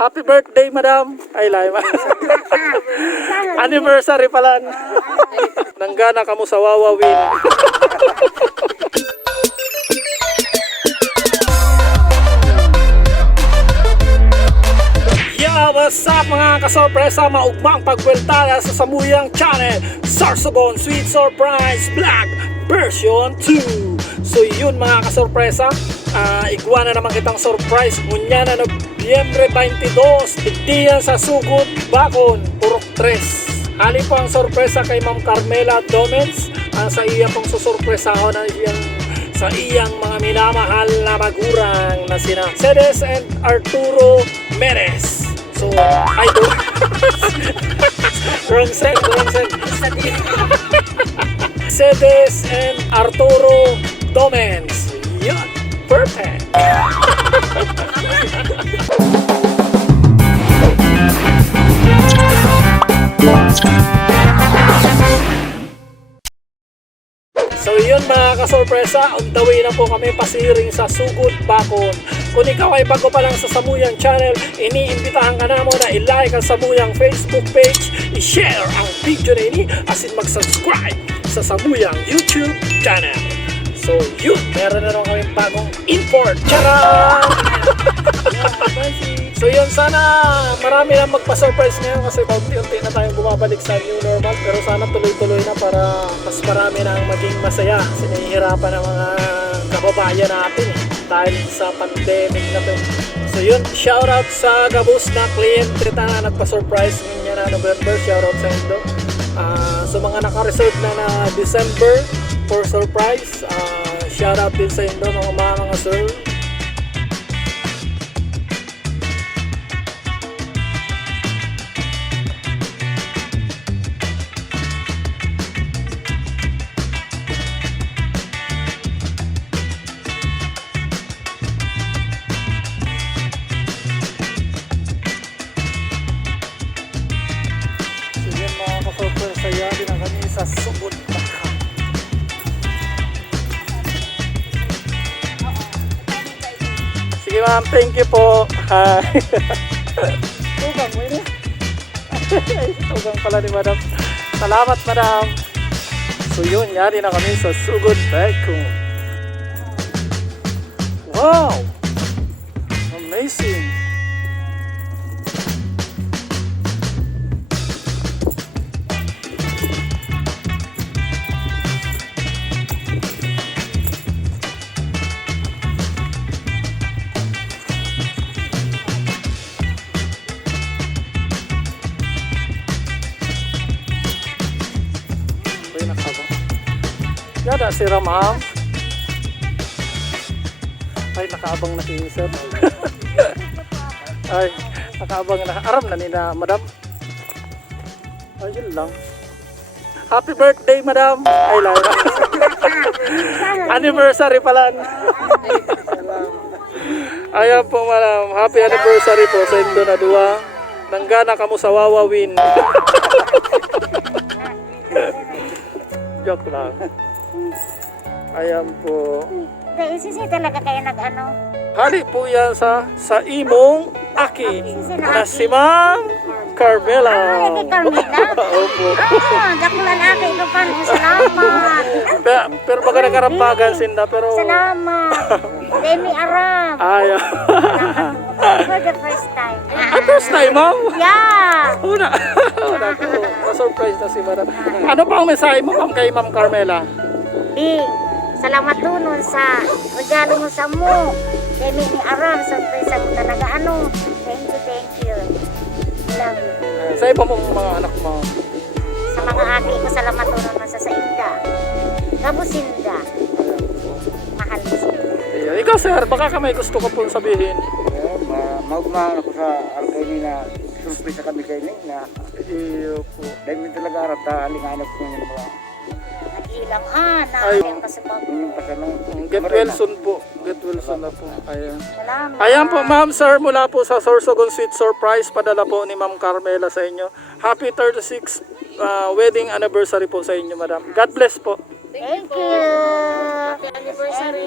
Happy birthday, madam. Ay, Laima. Anniversary pa lang. Nanggana ka mo sa Wawawin. Yeah, what's up mga kasorpresa? Maugmang pagkweltaya sa Samuyang Channel. Sorsogon Sweet Surprise Vlog Version 2. So yun mga kasorpresa, igwa na naman kitang surprise. Ngunya na Nobyembre 22, Igdiyan sa Sugod, Bacon, Purok 3. Ali po ang sorpresa kay Ma'am Carmela Domens. Sa iya pong susurpresahon na sa iyang mga minamahal na magurang na sina Cedes and Arturo Meres. So, I do. wrong set. Cedes and Arturo Domens. Yun, perfect. So yun mga kasorpresa, on the way na po kami pasiring sa Sugod, Bacon. Kung ikaw ay bago pa lang sa Samuyang Channel, iniimbitahan ka na mo na i-like ang Samuyang Facebook page, i-share ang video na ini, as in mag-subscribe sa Samuyang YouTube Channel. So yun, meron na rin kami bagong import. Charan! So yun, sana marami na magpa-surprise ngayon kasi unti-unti na tayong bumabalik sa new normal, pero sana tuloy-tuloy na para mas marami na ang maging masaya kasi nahihirapan ng mga kababayan natin dahil sa pandemic na to. So yun, shoutout sa Gabus na kliyente na nagpa-surprise ngayon na November, shoutout sa Indo. So mga naka-reserve na December for surprise, shoutout din sa Indo mga sir. Saya din ang kami sa Sugod, Bacon. Sige ma'am, thank you po. Hi. Tugang mo yun. Tugang pala ni madam. Salamat madam. So yun, yari na kami sa Sugod, Bacon. Wow! Amazing! Yada si Ramam. Ay, nakaabang na si sir. Ay, nakaabang na. Aram na ni na madam. Ay, yun lang. Happy birthday madam. Ay, Laila. Anniversary pa lang. Ayan po madam. Happy anniversary po sa Indo na duwa. Nanggana ka mo sa Wawawin. Joke lang. Ayan po. Sisi talaga kayo nag-ano? Hali po yan sa imong aki na si Ma'am Carmela. Kay Carmela? Opo. Dakulan aki ito pa. Salamat. Pero baga nagkarampagan sinda pero... Salamat. Demi Aram. Ayan. For the first time. First time, ma'am? Yeah. Una ko. Na-surprise na si Madam. Ano pa ang mensahe mo ma'am kay Ma'am Carmela? Bing, salamat doon sa regalo mo sa mo. Demi Aram, surprise mo talaga. Ano? Thank you. Love you. Sa iba mong mga anak mo? Sa mga aki ko, salamat doon sa Inda. Kabusinda. Mahal mo sila. Ikaw sir, baka ka may gusto ko pong sabihin. Maugmahan ako sa arkay na surprise kami kayo na Iyo po. dahil mo talaga arap ta alinganap ko yung mga Nag-ilang na. Ay. Yung kasabag mo. yung pasanong Get well soon po. Get well soon na po. Ayan. Salamat. Ayan po ma'am sir, mula po sa Sorsogon Sweet Surprise, padala po ni Ma'am Carmela sa inyo. Happy 36th wedding anniversary po sa inyo madam. God bless po. Thank you. Happy anniversary.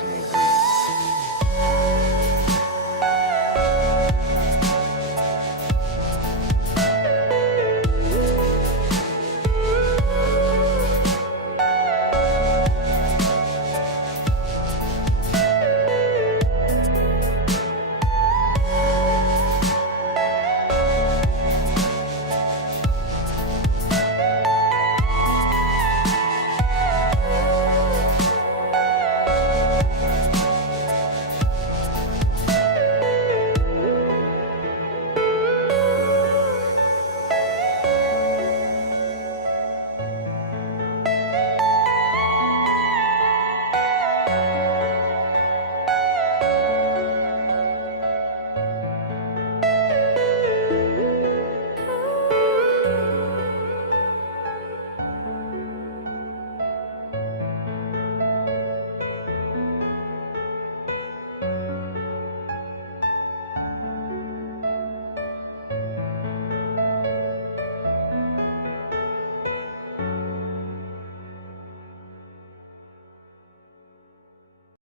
Sige.